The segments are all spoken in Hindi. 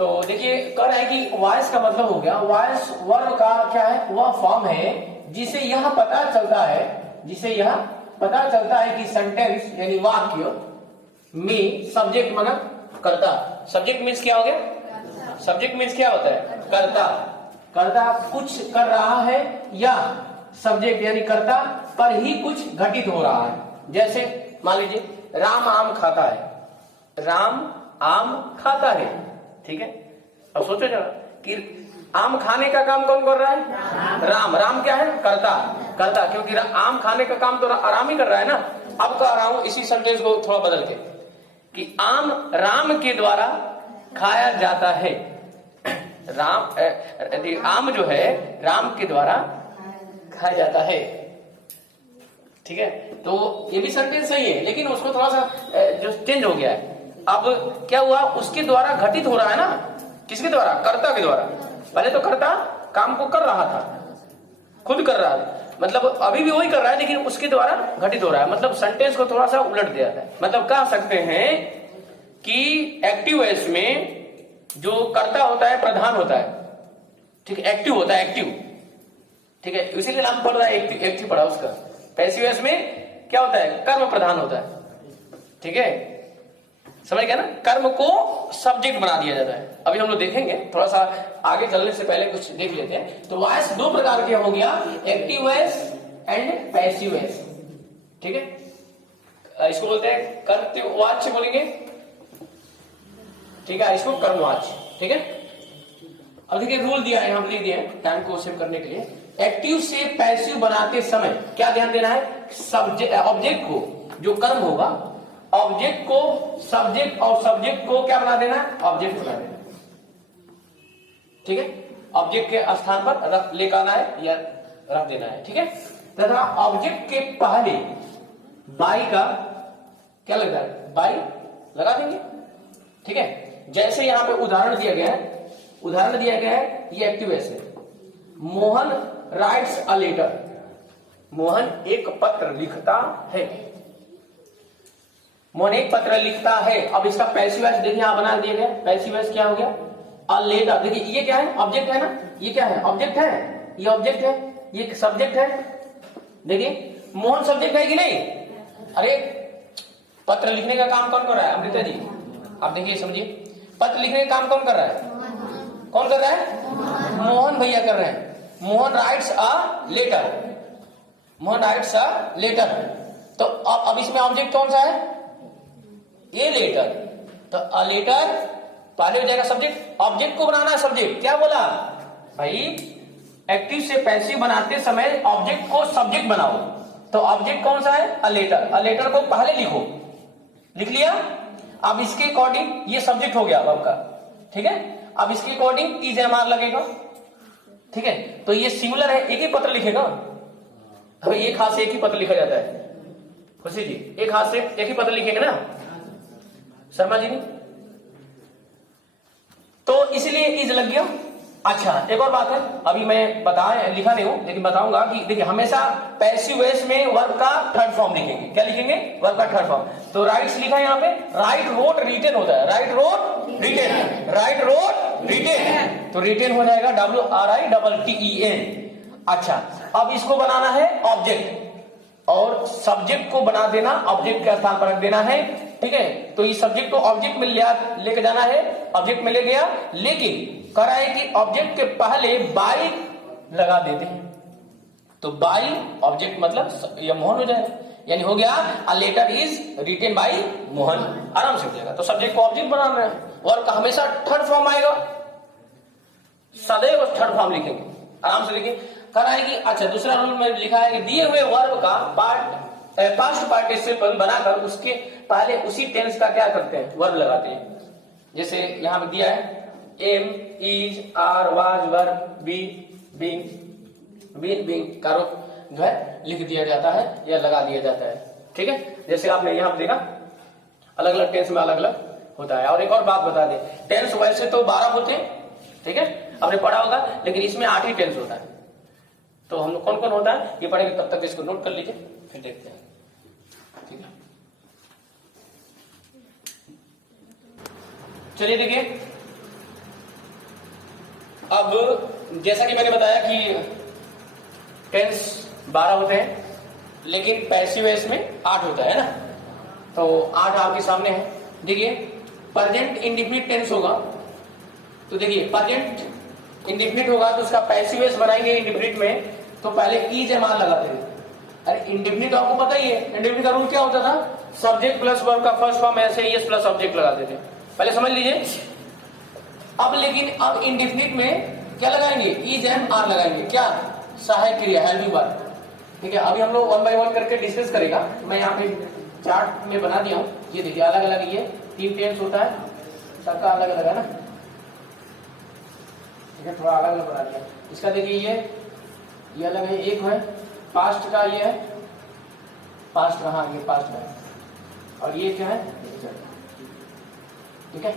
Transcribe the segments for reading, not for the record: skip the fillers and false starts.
तो देखिए कह रहा है कि वॉइस का मतलब हो गया, वॉइस वर्ब का क्या है, वह फॉर्म है जिसे यह पता चलता है, जिसे यह पता चलता है कि सेंटेंस यानी वाक्य में सब्जेक्ट माना कर्ता। सब्जेक्ट मीन्स क्या हो गया, सब्जेक्ट मीन्स क्या होता है, कर्ता। कर्ता कुछ कर रहा है या सब्जेक्ट यानी कर्ता पर ही कुछ घटित हो रहा है। जैसे मान लीजिए राम आम खाता है, राम आम खाता है, ठीक है। अब सोचो जरा कि आम खाने का काम कौन कर रहा है, राम। राम क्या है, कर्ता। कर्ता क्योंकि आम खाने का काम तो राम ही कर रहा है ना। अब कह रहा हूं इसी सेंटेंस को थोड़ा बदल के कि आम राम के द्वारा खाया जाता है। राम आम जो है राम के द्वारा खाया जाता है, ठीक है। तो ये भी सेंटेंस सही है, लेकिन उसको थोड़ा सा जो चेंज हो गया है। अब क्या हुआ, उसके द्वारा घटित हो रहा है ना, किसके द्वारा, कर्ता के द्वारा। पहले तो कर्ता काम को कर रहा था, खुद कर रहा है, मतलब अभी भी वही कर रहा है, लेकिन उसके द्वारा घटित हो रहा है। मतलब सेंटेंस को थोड़ा सा उलट दिया है। मतलब कह सकते हैं कि एक्टिव वॉइस में जो कर्ता होता है प्रधान होता है, ठीक है, एक्टिव होता है, एक्टिव, ठीक है, इसीलिए नाम पढ़ रहा है एक्टिव पढ़ा उसका। पैसिव वॉइस में क्या होता है, कर्म प्रधान होता है, ठीक है, समझ गया ना। कर्म को सब्जेक्ट बना दिया जाता है। अभी हम लोग देखेंगे, थोड़ा सा आगे चलने से पहले कुछ देख लेते हैं। तो वॉइस दो प्रकार के हो गया, active voice and passive voice, ठीक है। इसको बोलते हैं कर्तवाच्य बोलेंगे, ठीक है, इसको कर्मवाच्य, ठीक है। अब देखिए रूल दिया है, यहां लिख दिया है टाइम को सेव करने के लिए। एक्टिव से पैसिव बनाते समय क्या ध्यान देना है, सब्जेक्ट ऑब्जेक्ट को, जो कर्म होगा ऑब्जेक्ट को सब्जेक्ट और सब्जेक्ट को क्या बना देना, ऑब्जेक्ट बना देना, ठीक है। ऑब्जेक्ट के स्थान पर रख लेकर आना है या रख देना है, ठीक है। तथा ऑब्जेक्ट के पहले बाई का क्या लगता है, बाई लगा देंगे, ठीक है। जैसे यहां पे उदाहरण दिया गया है, उदाहरण दिया गया है, ये एक्टिव वॉइस है। Mohan writes a letter, Mohan एक पत्र लिखता है, मोहन एक पत्र लिखता है। अब इसका पैसिव वॉइस देखिए यहां बना दिया गया, पैसिव वॉइस क्या हो गया, अ लेटर। देखिए ये क्या है, ऑब्जेक्ट है ना, ये क्या है, ऑब्जेक्ट है, ये ऑब्जेक्ट है, ये सब्जेक्ट है। देखिए मोहन सब्जेक्ट है कि नहीं, अरे पत्र लिखने का काम कौन कर रहा है, अमृता जी आप देखिए समझिए, पत्र लिखने का काम कौन कर रहा है, कौन कर रहा है, मोहन भैया कर रहे हैं। Mohan writes a letter, Mohan writes a letter. तो अब इसमें ऑब्जेक्ट कौन सा है, ये लेटर। तो अ लेटर पहले हो जाएगा सब्जेक्ट, ऑब्जेक्ट को बनाना है सब्जेक्ट। क्या बोला भाई, एक्टिव से पैसिव बनाते समय ऑब्जेक्ट को सब्जेक्ट बनाओ। तो ऑब्जेक्ट कौन सा है, अ लेटर। अ लेटर को पहले लिखो, लिख लिया। अब इसके अकॉर्डिंग ये सब्जेक्ट हो गया अब आपका, ठीक है। अब इसके अकॉर्डिंग इज एम आर लगेगा, ठीक है। तो ये सिमिलर है, एक ही पत्र लिखेगा। अब एक हाथ से एक ही पत्र लिखा जाता है, खुशी जी एक हाथ से एक ही पत्र लिखेंगे ना, शर्मा जी ने, तो इसलिए इज लग गया। अच्छा एक और बात है, अभी मैं लिखा नहीं हूं लेकिन बताऊंगा कि देखिए हमेशा पैसिव वॉइस में वर्ब का थर्ड फॉर्म लिखेंगे। क्या लिखेंगे, वर्ब का थर्ड फॉर्म। तो राइट्स लिखा है यहाँ पे, राइट रोट रिटेन होता है, write wrote written, write wrote written, तो रिटेन हो जाएगा WRITEN। अच्छा अब इसको बनाना है ऑब्जेक्ट, और सब्जेक्ट को बना देना ऑब्जेक्ट के स्थान पर रख देना है, ठीक है। तो इस सब्जेक्ट को ऑब्जेक्ट में लेके जाना है, ऑब्जेक्ट में ले गया, लेकिन करा है कि ऑब्जेक्ट के पहले बाई लगा देते हैं। तो बाई ऑब्जेक्ट मतलब यह मोहन हो जाएगा, यानी हो गया a letter is written by Mohan, आराम से हो जाएगा। तो सब्जेक्ट को ऑब्जेक्ट बनाना है, वर्ब का हमेशा थर्ड फॉर्म आएगा, सदैव थर्ड फॉर्म लिखेंगे, आराम से लिखिए। कराएगी। अच्छा दूसरा रूल में लिखा है कि दिए हुए वर्ब का पास्ट पार्टिसिपल बनाकर उसके पहले उसी टेंस का क्या करते हैं, वर्ब लगाते हैं। जैसे यहां पे दिया है am, is, are, was, were, be, being, been, being का रूप जो है लिख दिया जाता है या लगा दिया जाता है, ठीक है। जैसे आपने यहां पे देखा अलग अलग टेंस में अलग अलग होता है। और एक और बात बता दें, टेंस वैसे तो 12 होते हैं, ठीक है, आपने पढ़ा होगा, लेकिन इसमें 8 ही टेंस होता है। तो हम लोग कौन कौन होता है ये पढ़ेंगे, तब तक इसको नोट कर लीजिए फिर देखते हैं, ठीक है। चलिए देखिए अब जैसा कि मैंने बताया कि टेंस 12 होते हैं, लेकिन पैसिव वॉइस में 8 होता है ना, तो 8 आपके सामने है। देखिए प्रेजेंट इंडेफिनिट टेंस होगा, तो देखिए प्रेजेंट इंडेफिनिट होगा तो उसका पैसिव वॉइस बनाएंगे इंडेफिनिट में, तो पहले इज एम आर लगाते थे। अरे इंडेफिनिट आपको पता ही है, इंडेफिनिट का रूल क्या होता था, सब्जेक्ट प्लस वर्ब का फर्स्ट फॉर्म ऐसे एस प्लस ऑब्जेक्ट लगाते थे, पहले समझ लीजिए। अब लेकिन अब इंडेफिनिट में क्या लगाएंगे, इज एम आर लगाएंगे, क्या, सहायक क्रिया, हेल्पिंग वर्ब। ठीक है, अभी हम लोग 1 बाय 1 करके डिस्कस करेगा। मैं यहाँ पे चार्ट में बना दिया हूँ, ये देखिए अलग अलग, ये 3 टेंस होता है, सबका अलग अलग है ना, ठीक है, थोड़ा अलग अलग बना दिया। इसका देखिए ये अलग है, एक है पास्ट का, ये है पास्ट का, हाँ ये पास्ट का है, और ये क्या है, ठीक है।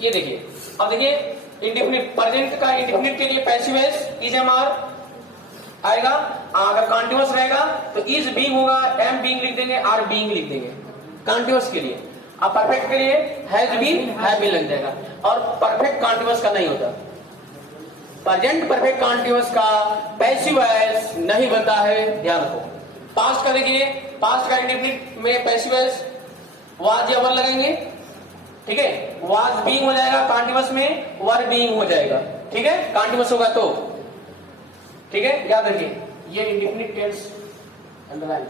ये देखिए, अब देखिए इंडेफिनिट, प्रेजेंट का इंडेफिनिट के लिए passive voice is am are आएगा। अगर कॉन्टिन्यूअस रहेगा तो इज बीइंग होगा, एम बीइंग लिख देंगे, आर बीइंग लिख देंगे कॉन्टिन्यूअस के लिए। अब परफेक्ट के लिए हैज बीन लग जाएगा, और परफेक्ट कॉन्टिन्यूअस का नहीं होता। प्रेजेंट परफेक्ट कॉन्टिन्यूअस का पैसिव वॉइस नहीं बनता है, ध्यान रखो। पास्ट का देखिए, पास्ट का इंडेफिनिट में पैसिव वॉइस वाज या वर लगाएंगे, ठीक है, वाज बीइंग हो जाएगा, कॉन्टिन्यूअस में वर बीइंग हो जाएगा, ठीक है, कॉन्टिन्यूअस होगा तो, ठीक है, याद रखिए ये इंडेफिनिट टेंस अंडरलाइन,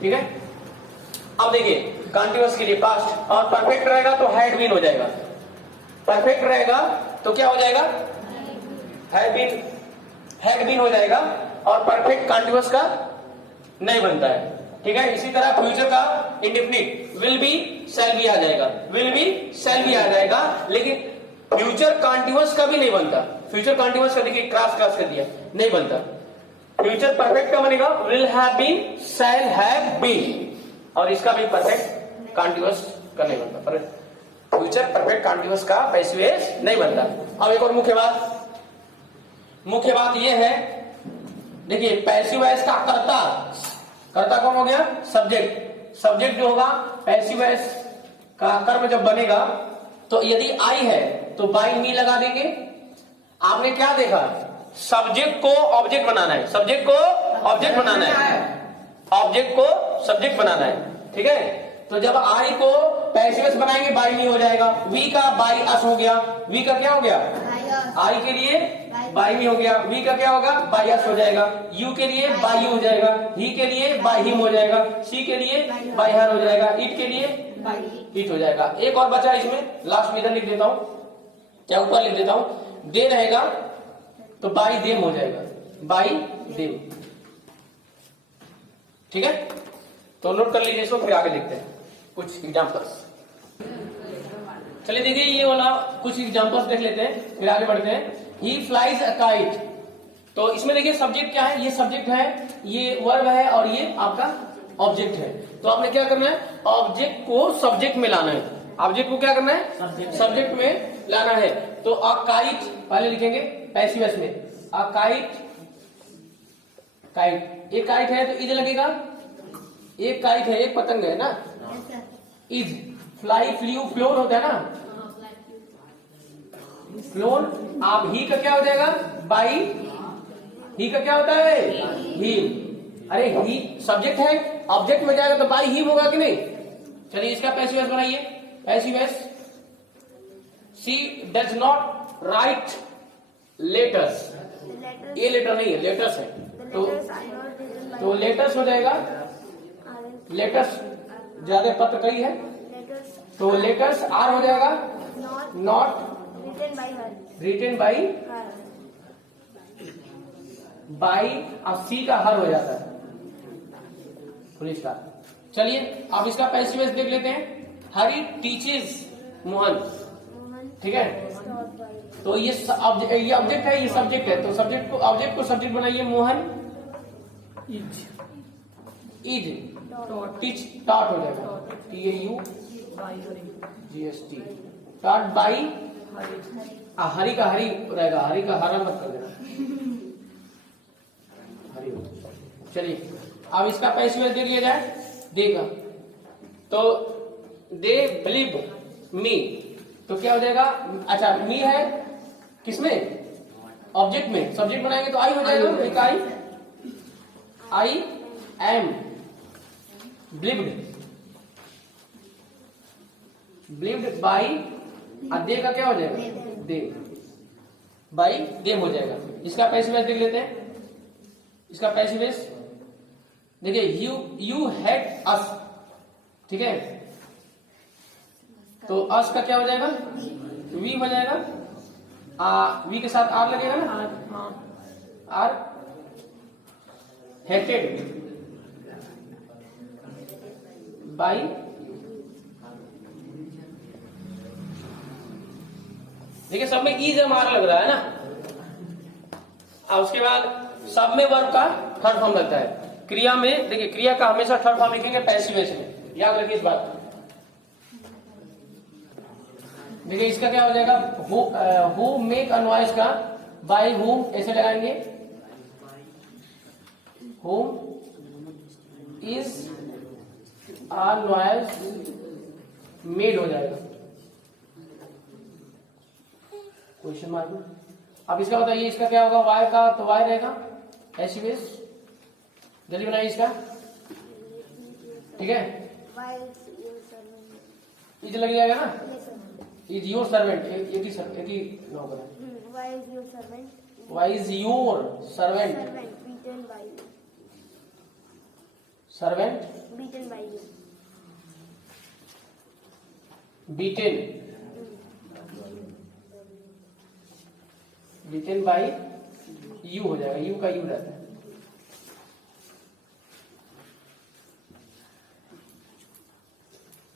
ठीक है। अब देखिए कॉन्टिन्यूअस के लिए पास्ट, और परफेक्ट रहेगा तो हैड बीन हो जाएगा, परफेक्ट रहेगा तो क्या हो जाएगा, हैड बीन हो जाएगा, और परफेक्ट कॉन्टिन्यूअस का नहीं बनता है, ठीक है। इसी तरह फ्यूचर का indefinite will be shall be आ जाएगा, विल बी शैल बी आ जाएगा, लेकिन फ्यूचर कॉन्टिन्यूअस का भी नहीं बनता। फ्यूचर कॉन्टिन्यूअस का देखिए क्रॉस कर दिया, नहीं बनता। फ्यूचर परफेक्ट का बनेगा will have been, shall have been, और इसका भी परफेक्ट कॉन्टिन्यूअस का नहीं बनता। फ्यूचर परफेक्ट कॉन्टिन्यूअस का पैसिव वॉइस नहीं बनता। अब एक और मुख्य बात यह है, देखिए पैसिव वॉइस का कर्ता कौन हो गया, सब्जेक्ट जो होगा पैसिव वॉइस का कर्म जब बनेगा, तो यदि आई है तो बाई मी लगा देंगे। आपने क्या देखा, सब्जेक्ट को ऑब्जेक्ट बनाना है, सब्जेक्ट को ऑब्जेक्ट बनाना है, ऑब्जेक्ट को सब्जेक्ट बनाना है, ठीक है। तो जब आई को पैसिव वॉइस बनाएंगे बाई मी हो जाएगा, वी का बाई अस हो गया, वी का क्या हो गया, आई के लिए बाई मी हो गया, वी का क्या होगा, बाई अस हो जाएगा, यू के लिए बाई यू हो जाएगा, ही के लिए बाई हिम हो जाएगा, सी के लिए बाई हर हो जाएगा, इट के लिए इट हो जाएगा। एक और बचा इसमें, लास्ट में इधर लिख देता हूं, क्या ऊपर लिख देता हूं, दे रहेगा तो बाई देम हो जाएगा, बाई देम, ठीक है। तो नोट कर लीजिए इसको, फिर आगे देखते हैं कुछ एग्जांपल्स। चलिए देखिए ये वाला कुछ एग्जांपल्स देख लेते हैं, फिर आगे बढ़ते हैं। ही फ्लाइज अ काइट, तो इसमें देखिए सब्जेक्ट क्या है, ये सब्जेक्ट है, ये वर्ब है, और ये आपका ऑब्जेक्ट है। तो आपने क्या करना है, ऑब्जेक्ट को सब्जेक्ट में लाना है, ऑब्जेक्ट को क्या करना है, सब्जेक्ट में लाना है। तो अ काइट पहले लिखेंगे पैसिव वॉइस में, अ काइट, काइट, एक काइट है तो इज लगेगा, एक काइट है, एक पतंग है ना, इज, फ्लाई फ्लू फ्लोन होता है ना, फ्लोन। आप ही का क्या हो जाएगा, बाई, ही का क्या होता है, ही। अरे ही सब्जेक्ट है, ऑब्जेक्ट में जाएगा तो बाई ही होगा कि नहीं। चलिए इसका पैसिव वॉइस बनाइए, passive voice, she does not write letters, ये लेटर नहीं है, लेटर्स है, तो लेटर्स हो जाएगा, लेटर्स ज्यादा पत्र कई है, तो लेटर्स आर हो जाएगा, नॉट रिटन बाई अब सी का हर हो जाता है, पुलिस का। चलिए अब इसका पैसिव वॉइस देख लेते हैं, हरी टीचेस मोहन, ठीक है। तो ये ऑब्जेक्ट है, ये सब्जेक्ट है, तो सब्जेक्ट को ऑब्जेक्ट को सब्जेक्ट बनाइए, मोहन इज टीच, टॉट हो जाएगा, TAUGST, टॉट बाई, हरी का हरी रहेगा, हरी का हरा मत कर देना, हरी। चलिए अब इसका पैसिव वॉइस देख लिया जाए, देगा तो दे बिलीव मी, तो क्या हो जाएगा, अच्छा मी है किसमें? ऑब्जेक्ट में। सब्जेक्ट बनाएंगे तो आई हो जाएगा। एक आई एम ब्लिव्ड बाई, दे का क्या हो जाएगा? दे बाई देम हो जाएगा। इसका पैसिव वॉइस देख लेते हैं। इसका पैसिव वॉइस देखिए, यू हैड अस, ठीक है, तो अस का क्या हो जाएगा? वी हो जाएगा। वी के साथ आर लगेगा ना, आर। हेटेड बाई देखिए, सब में ई जम आर लग रहा है ना। और उसके बाद सब में वर्ब का थर्ड फॉर्म लगता है। क्रिया में देखिए, क्रिया का हमेशा थर्ड फॉर्म लिखेंगे पैसिव वॉइस में, याद रखिए इस बात को। देखिए इसका क्या हो जाएगा? हु मेक अ नॉइज का बाय हुम ऐसे लगाएंगे। हुम इज अ नॉइज मेड हो जाएगा क्वेश्चन मार्क में। अब इसका बताइए, इसका क्या होगा? वाई का तो वाई रहेगा पैसिव वॉइस। जल्दी बनाइए इसका, ठीक है। इज लग जाएगा ना, इज योर सर्वेंट, एक ही नौकर है। Why is your servant beaten by you हो जाएगा। यू का यू रहता है।